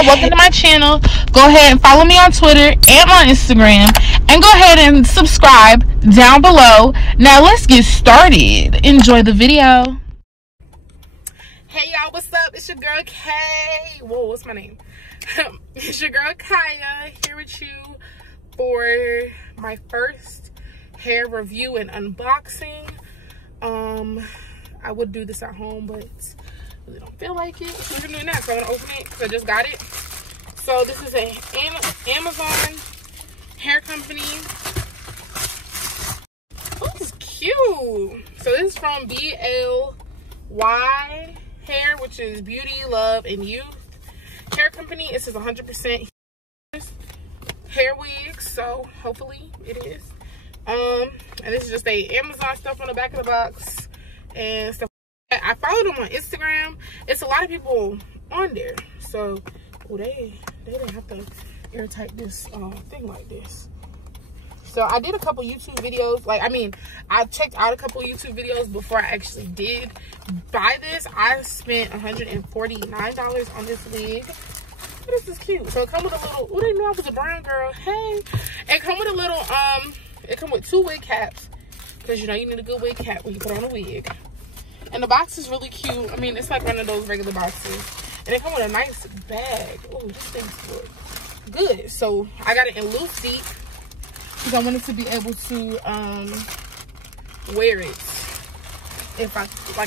y'all, welcome to my channel. Go ahead and follow me on Twitter and on Instagram, and go ahead and subscribe down below. Now let's get started. Enjoy the video. Hey y'all, what's up? It's your girl Kay. Whoa, what's my name? It's your girl Kaya here with you for my first hair review and unboxing. I would do this at home, but really don't feel like it. So we're gonna do it now. So I'm gonna open it because I just got it. So this is a Amazon hair company. Oh, this is cute. So this is from BLY hair, which is Beauty, Love, and Youth hair company. It says 100% hair wigs, so hopefully it is. And this is just a Amazon stuff on the back of the box and stuff. I followed them on Instagram. It's a lot of people on there, so they didn't have to airtight this thing like this. So I did a couple YouTube videos. I checked out a couple YouTube videos before I actually did buy this. I spent $149 on this wig. This is cute. So it comes with a little, oh, they knew I was a brown girl. Hey. It comes with a little, it comes with 2 wig caps. Because, you know, you need a good wig cap when you put on a wig. And the box is really cute. I mean, it's like one of those regular boxes. And it comes with a nice bag. Oh, this thing's good. So I got it in loose seat. Because I wanted to be able to wear it. If I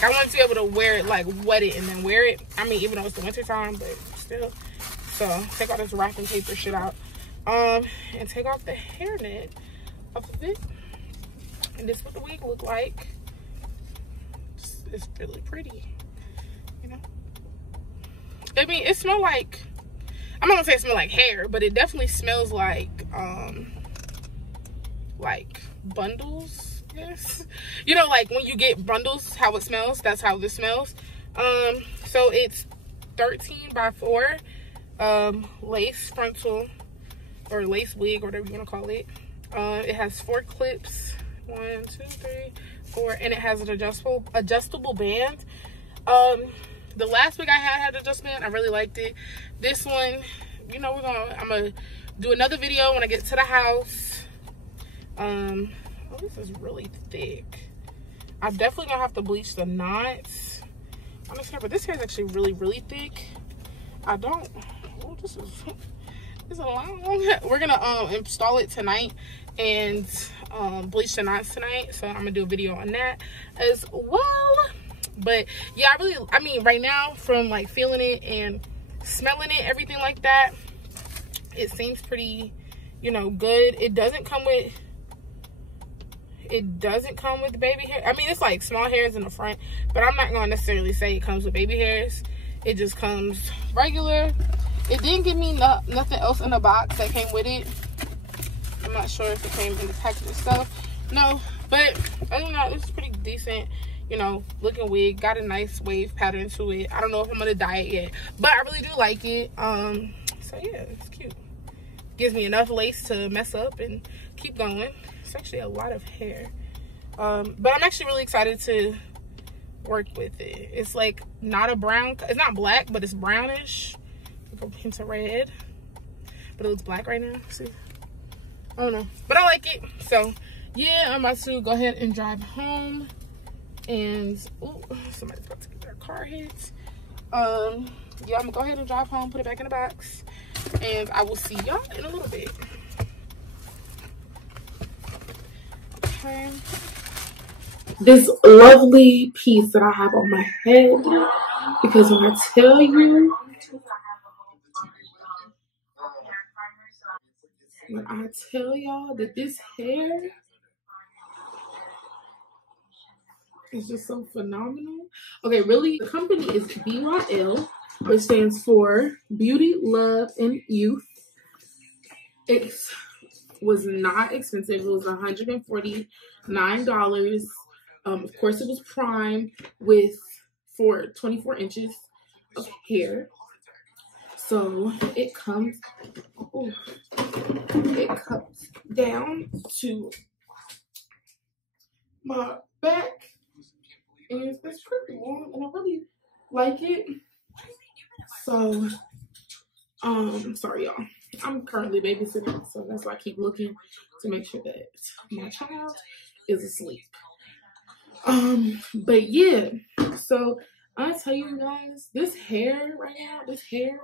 wanted to be able to wear it, like wet it and then wear it. I mean, even though it's the winter time, but still. So take all this wrapping paper shit out. And take off the hairnet off of it. And this is what the wig look like. It's really pretty, you know. I mean, it smells like, I'm not gonna say it smells like hair, but it definitely smells like bundles, yes. You know, like when you get bundles, how it smells, that's how this smells. So it's 13 by 4 lace frontal or lace wig, or whatever you want to call it. It has 4 clips, 1, 2, 3, 4, and it has an adjustable band. The last wig I had adjustment. I really liked it. This one, you know, I'm gonna do another video when I get to the house. Oh, this is really thick. I'm definitely gonna have to bleach the knots on this hair, but this hair is actually really thick. This is long. We're gonna install it tonight and bleach the knots tonight, so I'm gonna do a video on that as well. But yeah, I mean right now, from like feeling it and smelling it, everything like that, it seems pretty, you know, good. It doesn't come with baby hair. I mean, it's like small hairs in the front, but I'm not gonna necessarily say it comes with baby hairs. It just comes regular. It didn't give me nothing else in the box that came with it. I'm not sure if it came in the package itself. No, but other than that, it's pretty decent, you know, looking wig. Got a nice wave pattern to it. I don't know if I'm gonna dye it yet, but I really do like it. So yeah, it's cute. Gives me enough lace to mess up and keep going. It's actually a lot of hair. But I'm actually really excited to work with it. It's like not a brown, it's not black, but it's brownish. Like a hint of red. But it looks black right now. See? I don't know. But I like it. So yeah, I'm about to go ahead and drive home. And ooh, somebody's about to get their car hit. Yeah, I'm gonna go ahead and drive home, put it back in the box, and I will see y'all in a little bit. Okay. This lovely piece that I have on my head, because when I tell you, y'all that this hair is just so phenomenal. Okay, really, the company is BYL, which stands for Beauty, Love, and Youth. It was not expensive. It was $149. Of course, it was prime for 24 inches of hair. So it comes down to my back, and it's pretty long, and I really like it. So Sorry y'all, I'm currently babysitting, so that's why I keep looking to make sure that my child is asleep. But yeah, so I tell you guys, this hair right now, this hair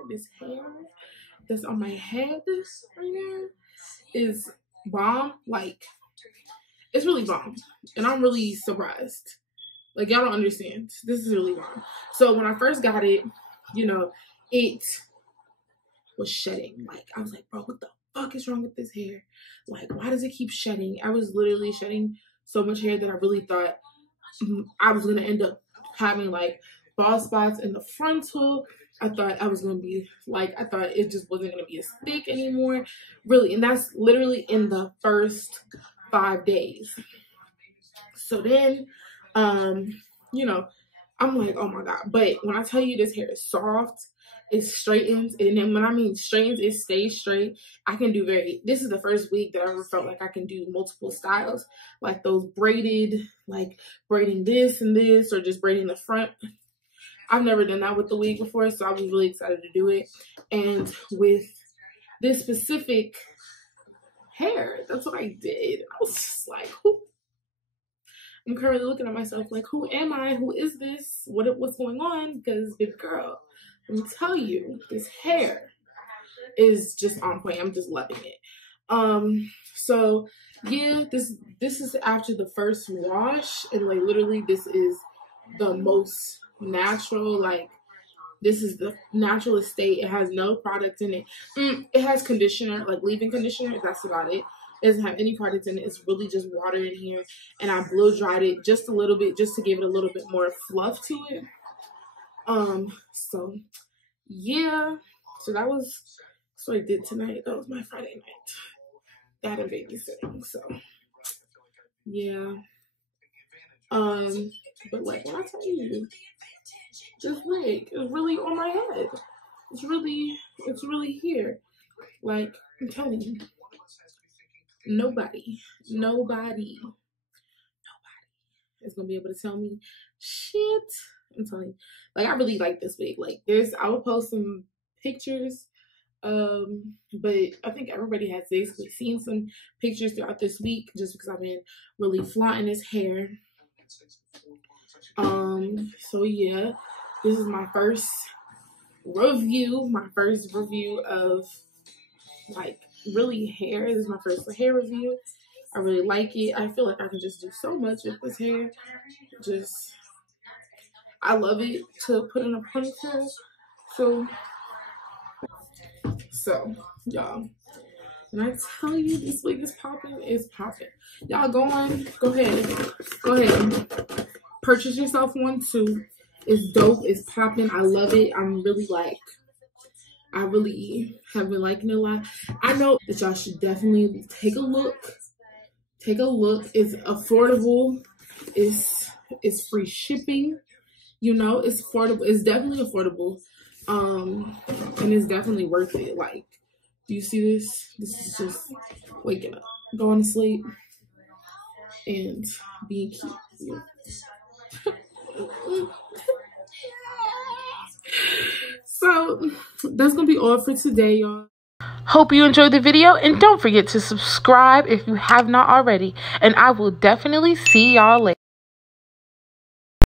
that's on my head right now is bomb. Like, it's really bomb, and I'm really surprised. Like, y'all don't understand. This is really bomb. So when I first got it, you know, it was shedding. Like, I was like, bro, what the fuck is wrong with this hair? Like, why does it keep shedding? I was literally shedding so much hair that I really thought I was gonna end up having like bald spots in the frontal. I thought I was gonna be like, I thought it just wasn't gonna be as thick anymore, really. And that's literally in the first 5 days. So then, you know, I'm like, oh my God. But when I tell you this hair is soft, it straightens. And then when I mean straightens, it stays straight. I can do this is the first week that I ever felt like I can do multiple styles. Like those braided, like braiding this and this, or just braiding the front. I've never done that with the wig before, so I was really excited to do it. And with this specific hair, that's what I did. I was just like, I'm currently looking at myself like, who am I? Who is this? What's going on? Because, big girl, let me tell you, this hair is just on point. I'm just loving it. So yeah, this is after the first wash, and like literally this is the most natural, like this is the natural state. It has no product in it. It has conditioner, like leave-in conditioner. That's about it. It doesn't have any products in it. It's really just water in here, and I blow dried it just a little bit, just to give it a little bit more fluff to it. So yeah, so that's what I did tonight. That was my Friday night. That and babysitting. So yeah. But like when I tell you, this wig is really on my head. It's really here. Like, I'm telling you, nobody is gonna be able to tell me shit. I'm telling you, like, I really like this wig. Like, I will post some pictures, but I think everybody has basically seen some pictures throughout this week, just because I've been really flaunting this hair. So yeah, this is my first review of like really hair. This is my first hair review. I really like it. I feel like I can just do so much with this hair. I love it to put in a ponytail. So y'all, when I tell you this wig is popping, it's popping. Y'all go ahead. Purchase yourself one too. It's dope. It's popping. I love it. I really have been liking it a lot. I know that y'all should definitely take a look. It's affordable. It's free shipping. You know, it's affordable. It's definitely affordable. And it's definitely worth it. Like, do you see this? This is just waking up, going to sleep, and being cute. Yeah. So that's gonna be all for today, y'all. Hope you enjoyed the video, and don't forget to subscribe if you have not already, and I will definitely see y'all later.